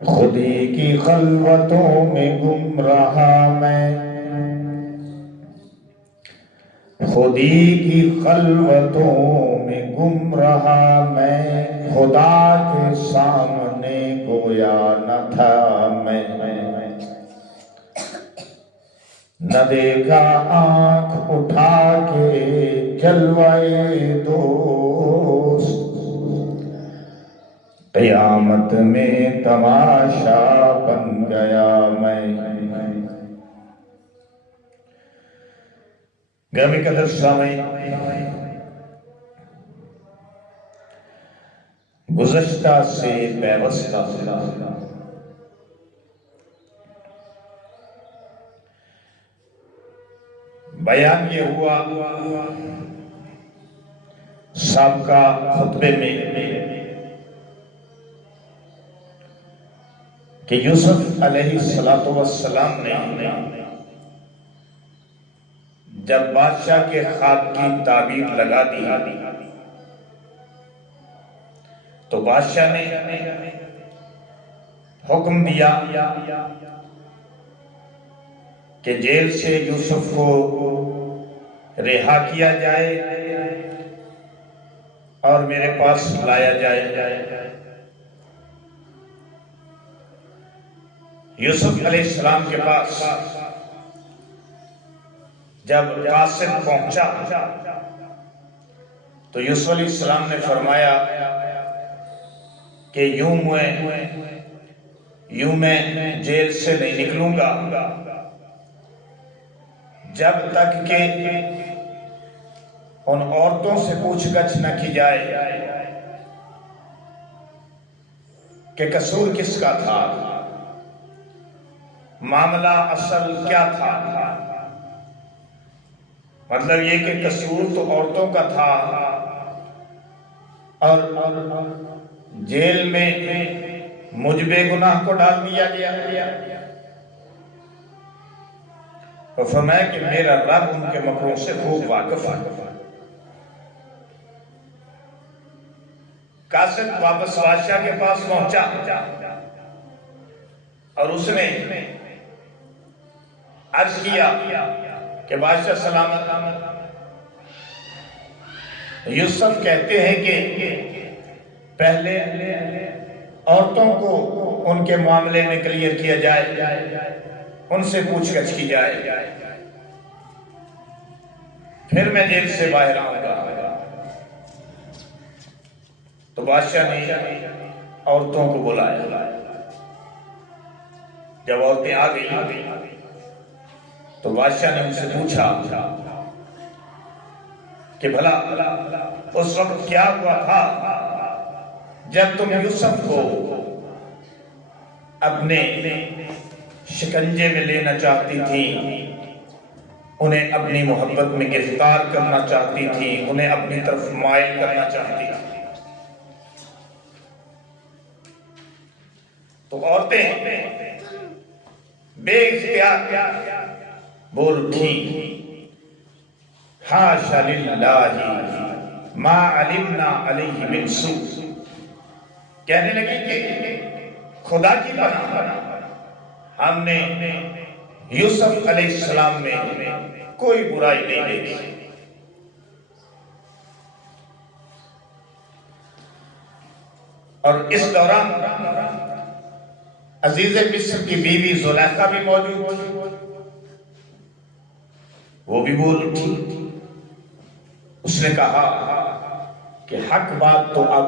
خودی کی خلوتوں میں گم رہا میں، خودی کی خلوتوں میں گم رہا میں، خدا کے سامنے گویا نہ تھا میں، نہ دیکھا آنکھ اٹھا کے جلوے دوست، قیامت میں تماشا بن گیا میں۔ گرامی قدر سامعین، گزشتہ سے پیوستہ بیان یہ ہوا سابقہ خطبے میں کہ یوسف علیہ السلام نے جب بادشاہ کے خواب کی تعبیر لگا دی تو بادشاہ نے حکم دیا کہ جیل سے یوسف کو رہا کیا جائے اور میرے پاس لایا جائے۔ یوسف علیہ السلام کے پاس جب قاصد پہنچا تو یوسف علیہ السلام نے فرمایا کہ یوں میں جیل سے نہیں نکلوں گا جب تک کہ ان عورتوں سے پوچھ گچھ نہ کی جائے کہ قصور کس کا تھا، معاملہ اصل کیا تھا۔ مطلب یہ کہ قصور تو عورتوں کا تھا اور جیل میں مجب گناہ کو ڈال دیا گیا۔ تو فرمایا کہ میرا رب ان کے مکروں سے خوب واقف ہے۔ قاصد واپس بادشاہ کے پاس پہنچا اور اس نے عرض کیا کہ بادشاہ سلامت، یوسف کہتے ہیں کہ پہلے عورتوں کو ان کے معاملے میں کلیئر کیا جائے، ان سے پوچھ گچھ کی جائے، پھر میں جیل سے باہر آؤں گا۔ تو بادشاہ نے عورتوں کو بلایا۔ جب عورتیں آ گئی تو بادشاہ نے ان سے پوچھا کہ بھلا اس وقت کیا ہوا تھا جب تم یوسف کو اپنے شکنجے میں لینا چاہتی تھی، انہیں اپنی محبت میں گرفتار کرنا چاہتی تھی، انہیں اپنی طرف مائل کرنا چاہتی تھی۔ تو عورتیں بے اختیار بول اٹھی، حاشا للہ ما علمنا علیہ من سوء، کہنے لگی کہ خدا کی پناہ ہم نے یوسف علیہ السلام میں کوئی برائی نہیں دیکھی۔ اور اس دوران عزیز مصر کی بیوی زلیخا بھی موجود تھی، وہ بھی بول اٹھی۔ اس نے کہا کہ حق بات تو اب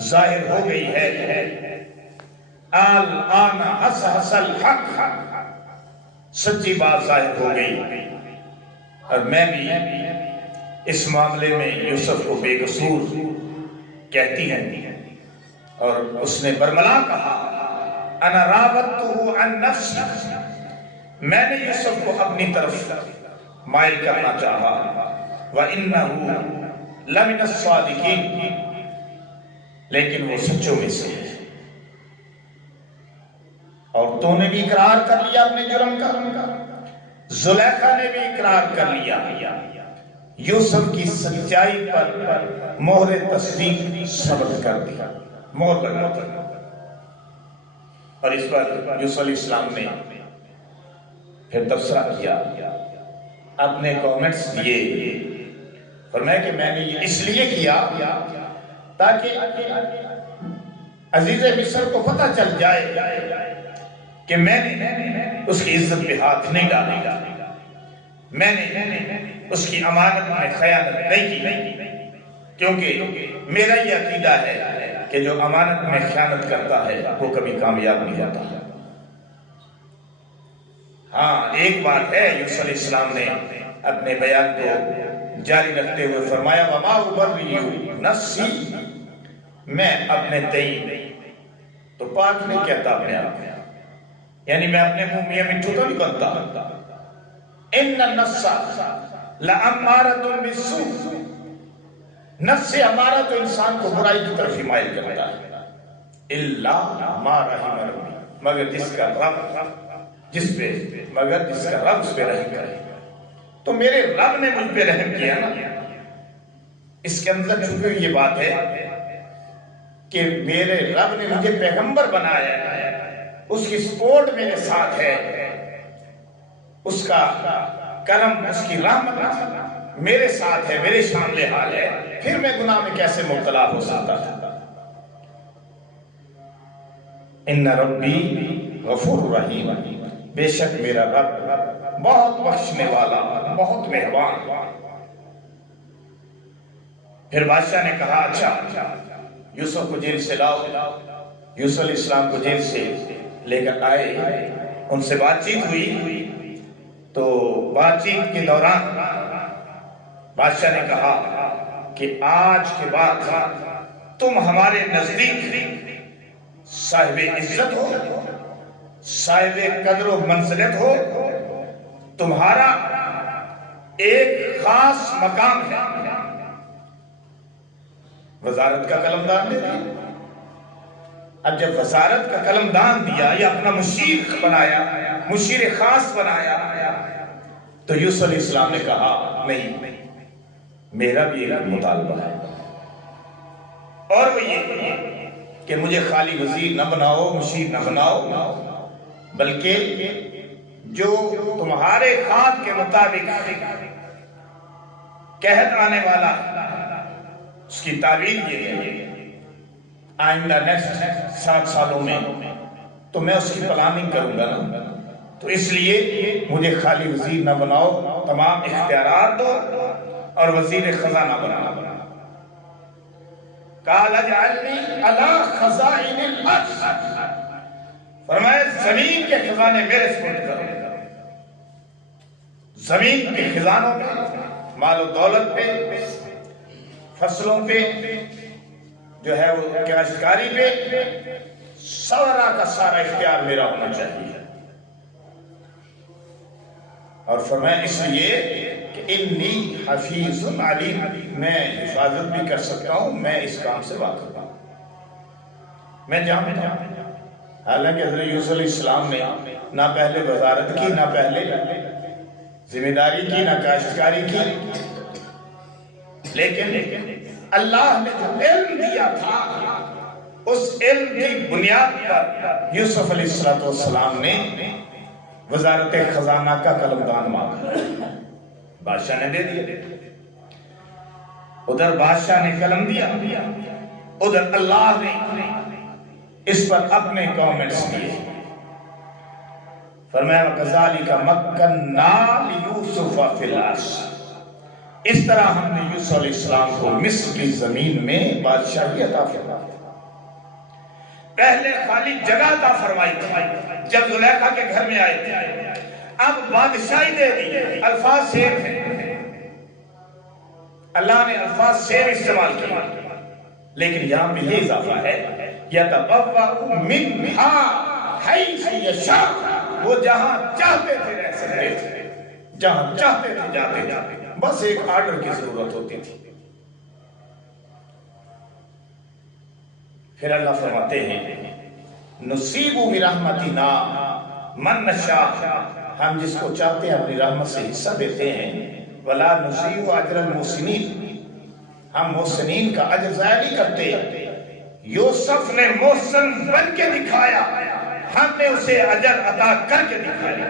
ظاہر ہو گئی ہے، الآن حصحص الحق، سچی بات ظاہر ہو گئی، اور میں بھی اس معاملے میں یوسف کو بے قصور کہتی ہے۔ اور اس نے برملا کہا، انا راودتہ عن نفسی، میں نے یوسف کو اپنی طرف مائل کرنا چاہا، وَإِنَّهُ لَمِنَ الصَّادِقِينَ، لیکن وہ سچوں میں سے ہے۔ عورتوں نے بھی اقرار کر لیا اپنے جرم کا، زلیخا نے بھی اقرار کر لیا، یوسف کی سچائی پر مہر تصدیق ثبت کر دیا، مہر لگا دیا۔ اور اس پر یوسف علیہ السلام نے پھر تبصرہ کیا، اپنے کامنٹس دیے، فرمایا کہ میں نے یہ اس لیے کیا تاکہ عزیز مصر کو پتہ چل جائے کہ میں نے اس کی عزت پہ ہاتھ نہیں ڈالا، میں نے اس کی امانت میں خیانت نہیں کی، کیونکہ میرا یہ عقیدہ ہے کہ جو امانت میں خیانت کرتا ہے وہ کبھی کامیاب نہیں ہوتا۔ ہاں ایک بات ہے، یوسف علیہ السلام نے اپنے بیان کو جاری رکھتے ہوئے فرمایا وَمَا أُبَرِّئُ نَفْسِي، میں اپنے تئیں تو پاک نہیں کہتا اپنے آپ، یعنی میں اپنے منہ میاں مٹھو تو نہیں کرتا۔ إِنَّ النَّفْسَ لَأَمَّارَةٌ بِالسُّوءِ، نفس ہمارا تو انسان کو برائی کی طرف ہی مائل کرتا ہے، إِلَّا مَا رَحِمَ رَبِّي، مگر جس کا رب اس پہ رحم کرے۔ تو میرے رب نے مجھ پہ رحم کیا نا، اس کے اندر چونکہ یہ بات ہے کہ میرے رب نے مجھے پیغمبر بنایا ہے، اس کی سپورٹ میرے ساتھ ہے، اس کا کرم، اس کی رحمت میرے ساتھ ہے، میرے شامل حال ہے، پھر میں گناہ میں کیسے مبتلا ہو سکتا تھا۔ ان ربی غفور رحیم، بے شک میرا رب بہت بخشنے والا، بہت مہربان۔ پھر بادشاہ نے کہا اچھا یوسف کو جیل سے لاؤ۔ یوسف علیہ السلام کو جیل سے لے کر آئے، ان سے بات چیت ہوئی، تو بات چیت کے دوران بادشاہ نے کہا کہ آج کے بعد تم ہمارے نزدیک صاحب عزت ہو، صاحب قدر و منزلت ہو، تمہارا ایک خاص مقام ہے۔ وزارت کا قلمدان دے دیا۔ اب جب وزارت کا قلمدان دیا یا اپنا مشیر بنایا، مشیر خاص بنایا، تو یوسف علیہ السلام نے کہا نہیں، میرا بھی ایک مطالبہ ہے، اور وہ یہ کہ مجھے خالی وزیر نہ بناؤ، مشیر نہ بناؤ، بلکہ جو تمہارے خواب کے مطابق قحط آنے والا، اس کی تعبیر یہ ہے آئندہ نیکسٹ 7 سالوں میں تو میں اس کی پلاننگ کروں گا نا، تو اس لیے مجھے خالی وزیر نہ بناؤ، تمام اختیارات دو اور وزیر خزانہ بنانا۔ قال اجعلنی علی خزائن الارض، فرمایا زمین کے خزانے میرے سپرد کرو، زمین کے خزانوں پہ، مال و دولت پہ، فصلوں پہ، جو ہے وہ کاشتکاری پہ، سارا کا سارا اختیار میرا ہونا چاہیے۔ اور فرمایا اس لیے کہ انی حفیظ علیم، میں حفاظت بھی کر سکتا ہوں، میں اس کام سے واقف ہوں، میں جانتا ہوں۔ حالانکہ حضرت یوسف علیہ السلام نے نہ پہلے وزارت کی، نہ پہلے ذمہ داری کی، نہ کاشتکاری کی، لیکن اللہ نے جو علم دیا تھا اس علم کی بنیاد پر یوسف علیہ السلام نے وزارت خزانہ کا قلمدان مانگا، بادشاہ نے دے دیا۔ ادھر بادشاہ نے قلم دیا، ادھر اللہ نے اس پر اپنے کامنٹس دیے۔ فرمایا وَكَذَلِكَ مَكَّنَّا لِيُوسُفَ فِي الْأَرْضِ، اس طرح ہم نے یوسف علیہ السلام کو مصر کی زمین میں بادشاہی عطا فرمائی۔ پہلے خالی جگہ عطا فرمائی تھی جب زلیخا کے گھر میں آئے تھے، اب بادشاہی دے دی۔ الفاظ سیم ہیں، اللہ نے الفاظ سیم استعمال کیا، لیکن یہاں پہ یہ اضافہ ہے یَتَبَوَّأُ مِنْهَا حَيْثُ يَشَاءُ، وہ جہاں چاہتے تھے رہ سکتے تھے، جہاں چاہتے تھے جاتے تھے، بس ایک آرڈر کی ضرورت ہوتی تھی۔ پھر اللہ فرماتے ہیں نصیب برحمتنا من نشاء، ہم جس کو چاہتے ہیں اپنی رحمت سے حصہ دیتے ہیں، ولا نضيع اجر المحسنین، ہم محسنین کا اجر ضائع نہیں کرتے۔ یوسف نے محسن بن کے دکھایا، ہم نے اسے اجر عطا کر کے دکھایا.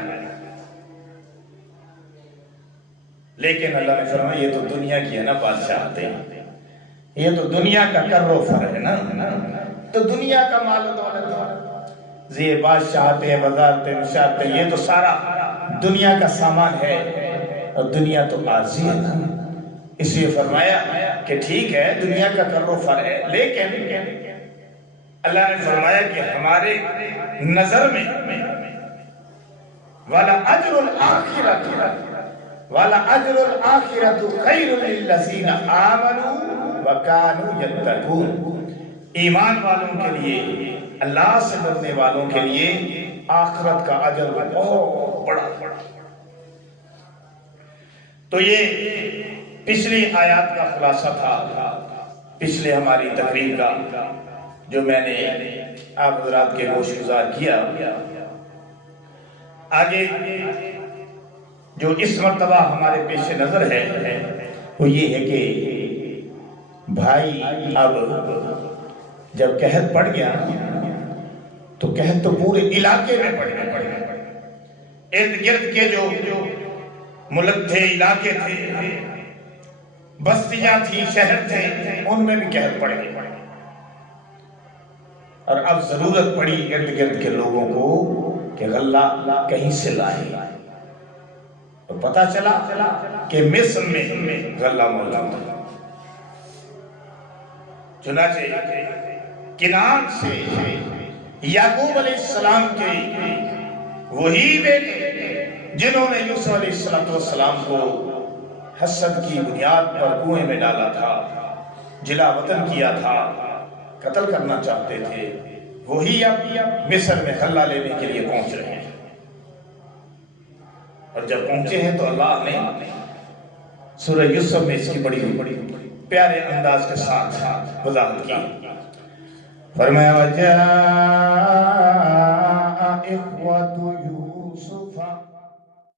لیکن اللہ نے فرمایا یہ تو دنیا کی ہے نا بادشاہتیں، یہ تو دنیا کا کر و فر ہے نا، تو دنیا کا مال و دولت، یہ بادشاہتیں، وزارتیں، نشاطیں، یہ تو سارا دنیا کا سامان ہے، اور دنیا تو عارضی ہے نا. اس لیے فرمایا کہ ٹھیک ہے دنیا کا کر و فر ہے، لیکن اللہ نے فرمایا کہ ہمارے نظر میں والا اجر الآخرۃ والا اجر الآخرۃ خیر للذین آمنوا وکانوا یتقون. ایمان والوں کے لیے، اللہ سے ڈرنے والوں کے لیے آخرت کا اجر بہت بڑا. تو یہ پچھلی آیات کا خلاصہ تھا، پچھلے ہماری تقریر کا، جو میں نے آپ حضرات کے گوش گزار کیا. آگے جو اس مرتبہ ہمارے پیش نظر ہے وہ یہ ہے کہ بھائی اب جب قحط پڑ گیا تو قحط تو پورے علاقے میں پڑ گیا. ارد گرد کے جو ملک تھے، علاقے تھے، بستیاں تھیں، شہر تھے، ان میں بھی قحط پڑ گئی. اور اب ضرورت پڑی ارد گرد کے لوگوں کو کہ غلہ کہیں سے لائیں. تو پتہ چلا کہ مصر میں غلہ موجود ہے. چنانچہ کنعان سے یعقوب علیہ السلام کے وہی بیٹے جنہوں نے یوسف علیہ السلام کو حسد کی بنیاد پر کنویں میں ڈالا تھا، جلا وطن کیا تھا، قتل کرنا چاہتے تھے، وہی اب مصر میں غلہ لینے کے لیے پہنچ رہے ہیں. اور جب پہنچے ہیں تو اللہ نے سورہ یوسف میں اس کی بڑی پیارے انداز کے ساتھ وضاحت کی. فرمایا وَجَاءَ